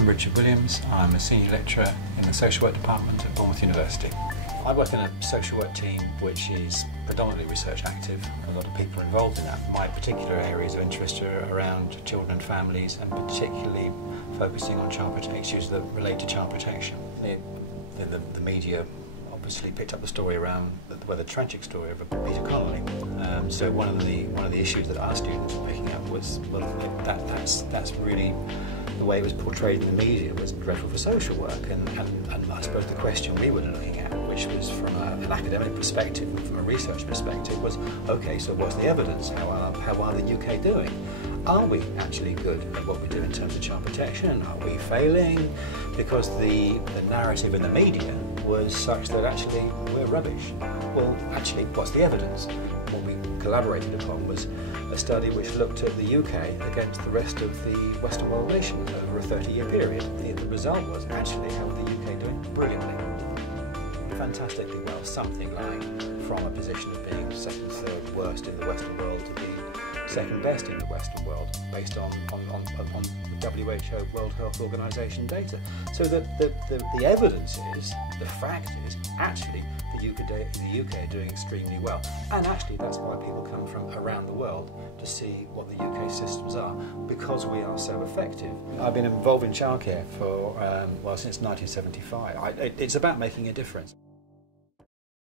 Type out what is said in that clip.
I'm Richard Williams. I'm a senior lecturer in the social work department at Bournemouth University. I work in a social work team which is predominantly research active. A lot of people are involved in that. My particular areas of interest are around children and families, and particularly focusing on child protection, issues that relate to child protection. The media obviously picked up the story around the tragic story of a beta colony. So one of the issues that our students were picking up was, well, that's really the way it was portrayed in the media was dreadful for social work, and I suppose the question we were looking at, which was from an academic perspective, from a research perspective, was okay, so what's the evidence? How are the UK doing? Are we actually good at what we do in terms of child protection? Are we failing? Because the narrative in the media was such that actually we're rubbish. Well, actually, what's the evidence? What we collaborated upon was a study which looked at the UK against the rest of the Western world nations over a 30-year period. The result was actually how the UK doing brilliantly, fantastically well, something like from a position of being second, third worst in the Western world to being second best in the Western world, based on WHO, World Health Organization data. So the evidence is, the fact is, actually the UK are doing extremely well. And actually that's why people come from around the world to see what the UK systems are, because we are so effective. I've been involved in childcare for, well, since 1975. It's about making a difference.